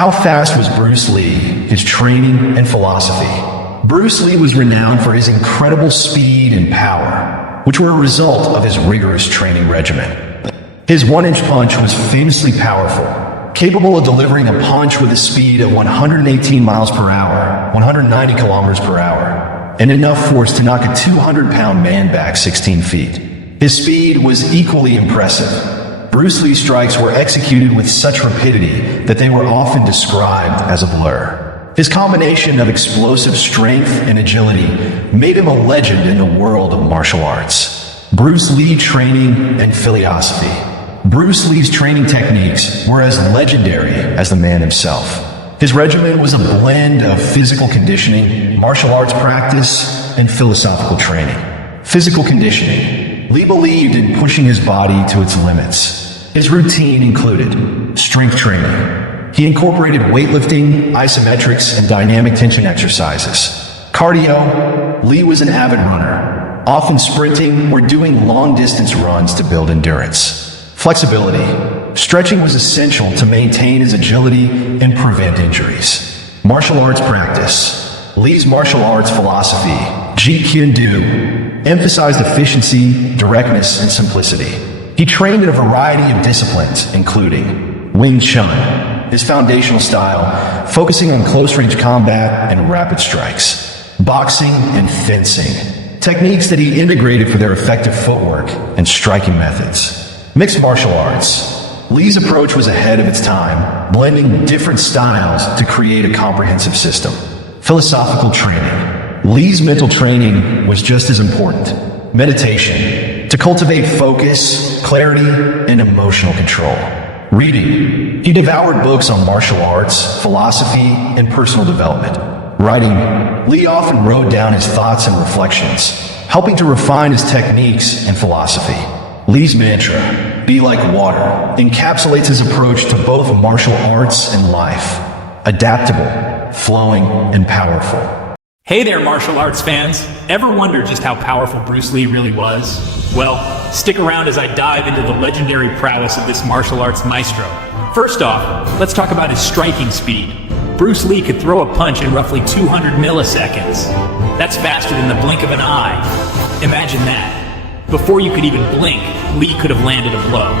How fast was Bruce Lee, his training, and philosophy? Bruce Lee was renowned for his incredible speed and power, which were a result of his rigorous training regimen. His one-inch punch was famously powerful, capable of delivering a punch with a speed of 118 miles per hour, 190 kilometers per hour, and enough force to knock a 200-pound man back 16 feet. His speed was equally impressive. Bruce Lee's strikes were executed with such rapidity that they were often described as a blur. His combination of explosive strength and agility made him a legend in the world of martial arts. Bruce Lee training and philosophy. Bruce Lee's training techniques were as legendary as the man himself. His regimen was a blend of physical conditioning, martial arts practice, and philosophical training. Physical conditioning. Lee believed in pushing his body to its limits. His routine included strength training. He incorporated weightlifting, isometrics, and dynamic tension exercises. Cardio. Lee was an avid runner, often sprinting or doing long-distance runs to build endurance. Flexibility. Stretching was essential to maintain his agility and prevent injuries. Martial arts practice. Lee's martial arts philosophy, Jeet Kune Do, emphasized efficiency, directness, and simplicity. He trained in a variety of disciplines, including Wing Chun, his foundational style, focusing on close-range combat and rapid strikes, boxing and fencing, techniques that he integrated for their effective footwork and striking methods. Mixed martial arts. Lee's approach was ahead of its time, blending different styles to create a comprehensive system. Philosophical training. Lee's mental training was just as important. Meditation, to cultivate focus, clarity, and emotional control. Reading. He devoured books on martial arts, philosophy, and personal development. Writing. Lee often wrote down his thoughts and reflections, helping to refine his techniques and philosophy. Lee's mantra, be like water, encapsulates his approach to both martial arts and life. Adaptable, flowing, and powerful. Hey there, martial arts fans! Ever wonder just how powerful Bruce Lee really was? Well, stick around as I dive into the legendary prowess of this martial arts maestro. First off, let's talk about his striking speed. Bruce Lee could throw a punch in roughly 200 milliseconds. That's faster than the blink of an eye. Imagine that. Before you could even blink, Lee could have landed a blow.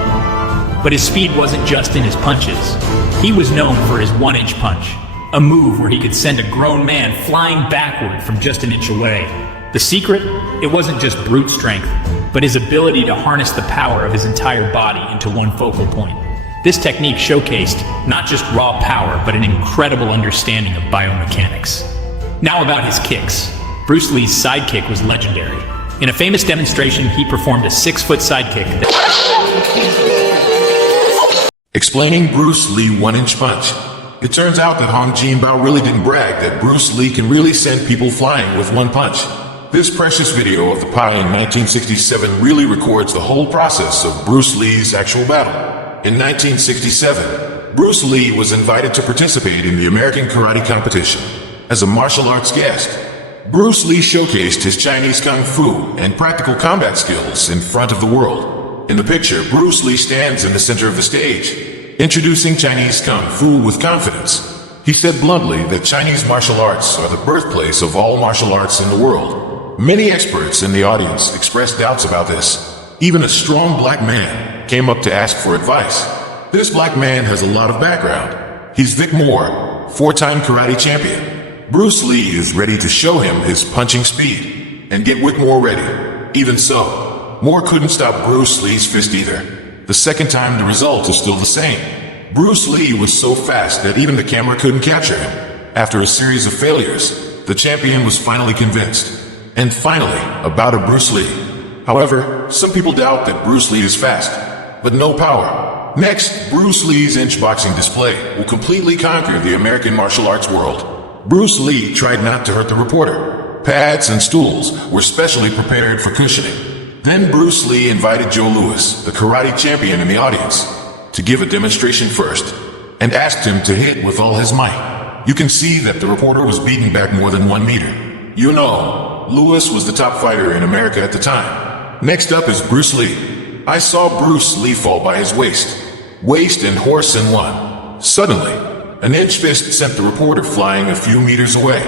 But his speed wasn't just in his punches. He was known for his one-inch punch. A move where he could send a grown man flying backward from just an inch away. The secret? It wasn't just brute strength, but his ability to harness the power of his entire body into one focal point. This technique showcased not just raw power, but an incredible understanding of biomechanics. Now about his kicks. Bruce Lee's sidekick was legendary. In a famous demonstration, he performed a 6-foot sidekick Explaining Bruce Lee one-inch punch. It turns out that Hong Jianbao really didn't brag that Bruce Lee can really send people flying with one punch. This precious video of the pie in 1967 really records the whole process of Bruce Lee's actual battle. In 1967, Bruce Lee was invited to participate in the American karate competition. As a martial arts guest, Bruce Lee showcased his Chinese kung fu and practical combat skills in front of the world. In the picture, Bruce Lee stands in the center of the stage, introducing Chinese kung fu with confidence. He said bluntly that Chinese martial arts are the birthplace of all martial arts in the world. Many experts in the audience expressed doubts about this. Even a strong black man came up to ask for advice. This black man has a lot of background. He's Vic Moore, 4-time karate champion. Bruce Lee is ready to show him his punching speed and get Vic Moore ready. Even so, Moore couldn't stop Bruce Lee's fist either. The second time, the result is still the same. Bruce Lee was so fast that even the camera couldn't capture him. After a series of failures, the champion was finally convinced. And finally, a bout of Bruce Lee. However, some people doubt that Bruce Lee is fast, but no power. Next, Bruce Lee's inch boxing display will completely conquer the American martial arts world. Bruce Lee tried not to hurt the reporter. Pads and stools were specially prepared for cushioning. Then Bruce Lee invited Joe Louis, the karate champion, in the audience, to give a demonstration first, and asked him to hit with all his might. You can see that the reporter was beaten back more than 1 meter. You know, Louis was the top fighter in America at the time. Next up is Bruce Lee. I saw Bruce Lee fall by his waist and horse in one. Suddenly, An inch fist sent the reporter flying a few meters away.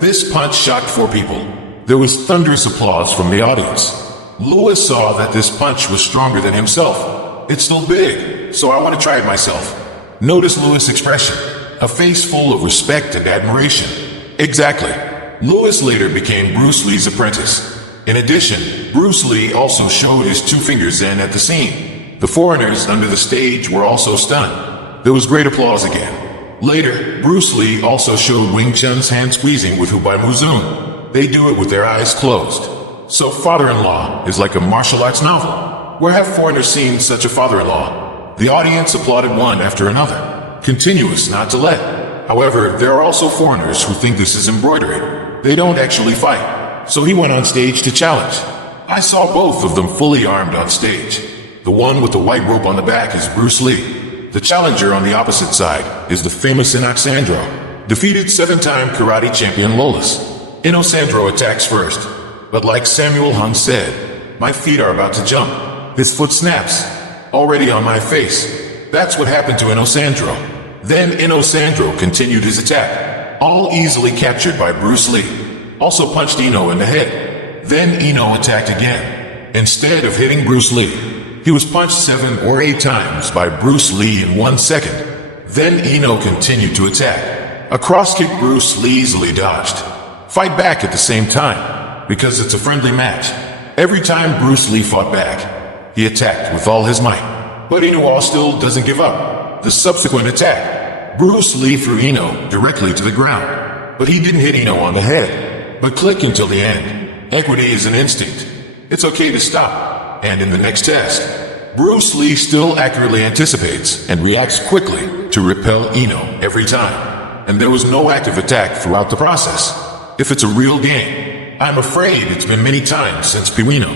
This punch shocked 4 people. There was thunderous applause from the audience. Lewis saw that this punch was stronger than himself. It's still big, so I want to try it myself. Notice Lewis' expression, a face full of respect and admiration. Exactly. Lewis later became Bruce Lee's apprentice. In addition, Bruce Lee also showed his 2 fingers in at the scene. The foreigners under the stage were also stunned. There was great applause again. Later, Bruce Lee also showed Wing Chun's hand squeezing with Hubei Muzun. They do it with their eyes closed. So Father-in-Law is like a martial arts novel. Where have foreigners seen such a father-in-law? The audience applauded one after another. Continuous, not to let. However, there are also foreigners who think this is embroidery. They don't actually fight. So he went on stage to challenge. I saw both of them fully armed on stage. The one with the white rope on the back is Bruce Lee. The challenger on the opposite side is the famous Inoxandro, defeated 7-time karate champion Lolis. Inoxandro attacks first, but like Samuel Hung said, my feet are about to jump. His foot snaps, already on my face. That's what happened to Inoxandro. Then Inoxandro continued his attack, all easily captured by Bruce Lee. Also punched Ino in the head. Then Ino attacked again. Instead of hitting Bruce Lee, he was punched 7 or 8 times by Bruce Lee in 1 second. Then Ino continued to attack. A cross kick Bruce Lee easily dodged. Fight back at the same time, because it's a friendly match. Every time Bruce Lee fought back, he attacked with all his might. But Ino still doesn't give up. The subsequent attack, Bruce Lee threw Ino directly to the ground. But he didn't hit Ino on the head, but click until the end. Equity is an instinct. It's okay to stop. And in the next test, Bruce Lee still accurately anticipates and reacts quickly to repel Ino every time. And there was no active attack throughout the process. If it's a real game, I'm afraid it's been many times since Pino.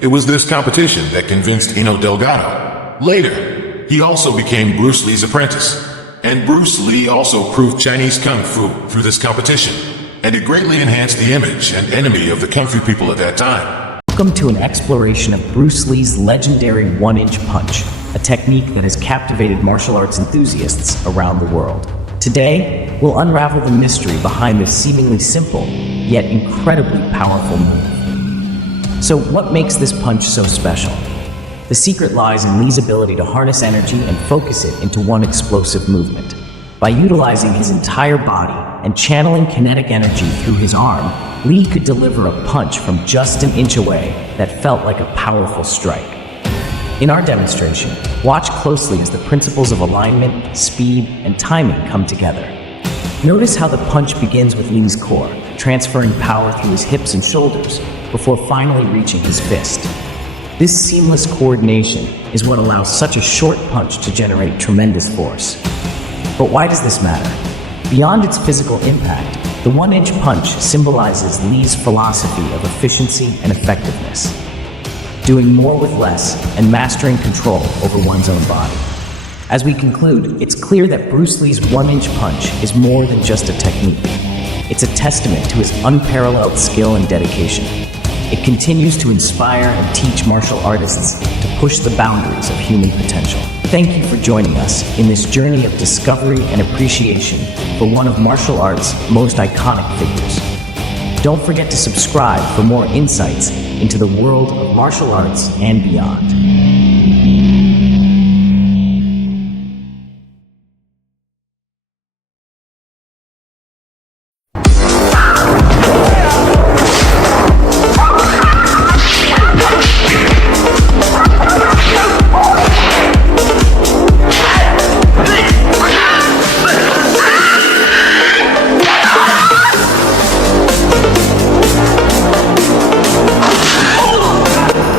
It was this competition that convinced Ino Delgado. Later, he also became Bruce Lee's apprentice. And Bruce Lee also proved Chinese Kung Fu through this competition. And it greatly enhanced the image and enemy of the Kung Fu people at that time. Welcome to an exploration of Bruce Lee's legendary 1-inch punch, a technique that has captivated martial arts enthusiasts around the world. Today, we'll unravel the mystery behind this seemingly simple, yet incredibly powerful move. So what makes this punch so special? The secret lies in Lee's ability to harness energy and focus it into one explosive movement. By utilizing his entire body and channeling kinetic energy through his arm, Lee could deliver a punch from just an inch away that felt like a powerful strike. In our demonstration, watch closely as the principles of alignment, speed, and timing come together. Notice how the punch begins with Lee's core, transferring power through his hips and shoulders before finally reaching his fist. This seamless coordination is what allows such a short punch to generate tremendous force. But why does this matter? Beyond its physical impact, the 1-inch punch symbolizes Lee's philosophy of efficiency and effectiveness, doing more with less and mastering control over one's own body. As we conclude, it's clear that Bruce Lee's 1-inch punch is more than just a technique. It's a testament to his unparalleled skill and dedication. It continues to inspire and teach martial artists to push the boundaries of human potential. Thank you for joining us in this journey of discovery and appreciation for one of martial arts' most iconic figures. Don't forget to subscribe for more insights into the world of martial arts and beyond.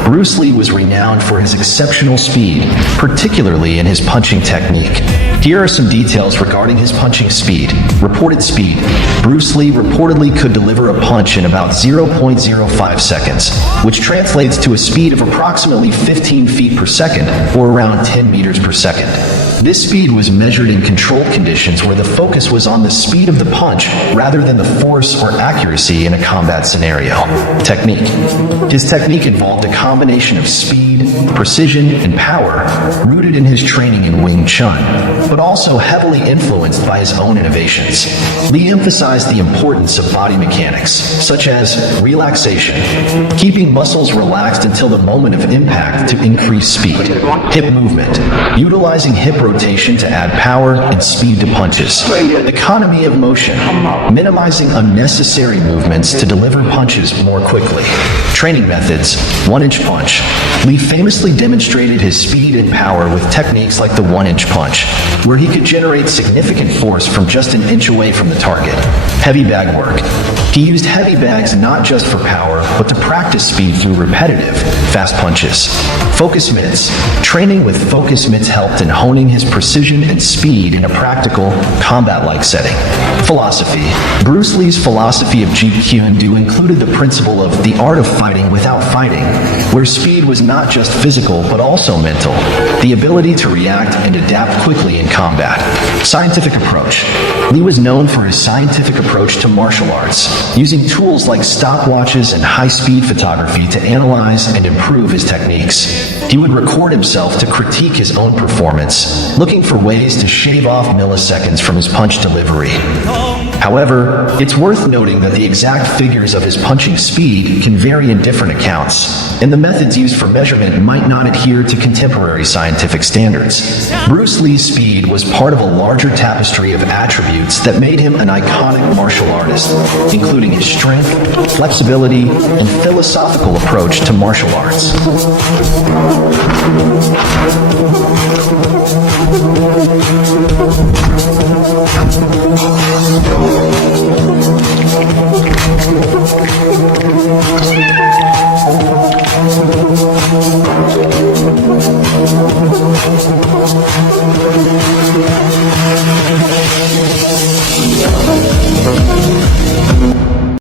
Bruce Lee was renowned for his exceptional speed, particularly in his punching technique. Here are some details regarding his punching speed. Reported speed. Bruce Lee reportedly could deliver a punch in about 0.05 seconds, which translates to a speed of approximately 15 feet per second, or around 10 meters per second. This speed was measured in controlled conditions where the focus was on the speed of the punch rather than the force or accuracy in a combat scenario. Technique. His technique involved a combination of speed, precision, and power rooted in his training in Wing Chun, but also heavily influenced by his own innovations. Lee emphasized the importance of body mechanics, such as relaxation, keeping muscles relaxed until the moment of impact to increase speed. Hip movement, utilizing hip rotation to add power and speed to punches. Economy of motion, minimizing unnecessary movements to deliver punches more quickly. Training methods, 1-inch punch. Lee famously demonstrated his speed and power with techniques like the 1-inch punch, where he could generate significant force from just an inch away from the target. Heavy bag work. He used heavy bags not just for power, but to practice speed through repetitive, fast punches. Focus mitts. Training with focus mitts helped in honing his precision and speed in a practical, combat-like setting. Philosophy. Bruce Lee's philosophy of Jeet Kune Do included the principle of the art of fighting without fighting, where speed was not just physical but also mental, the ability to react and adapt quickly in combat. Scientific approach. Lee was known for his scientific approach to martial arts, using tools like stopwatches and high-speed photography to analyze and improve his techniques. He would record himself to critique his own performance, looking for ways to shave off milliseconds from his punch delivery. However, it's worth noting that the exact figures of his punching speed can vary in different accounts, and the methods used for measurement might not adhere to contemporary scientific standards. Bruce Lee's speed was part of a larger tapestry of attributes that made him an iconic martial artist, including his strength, flexibility, and philosophical approach to martial arts.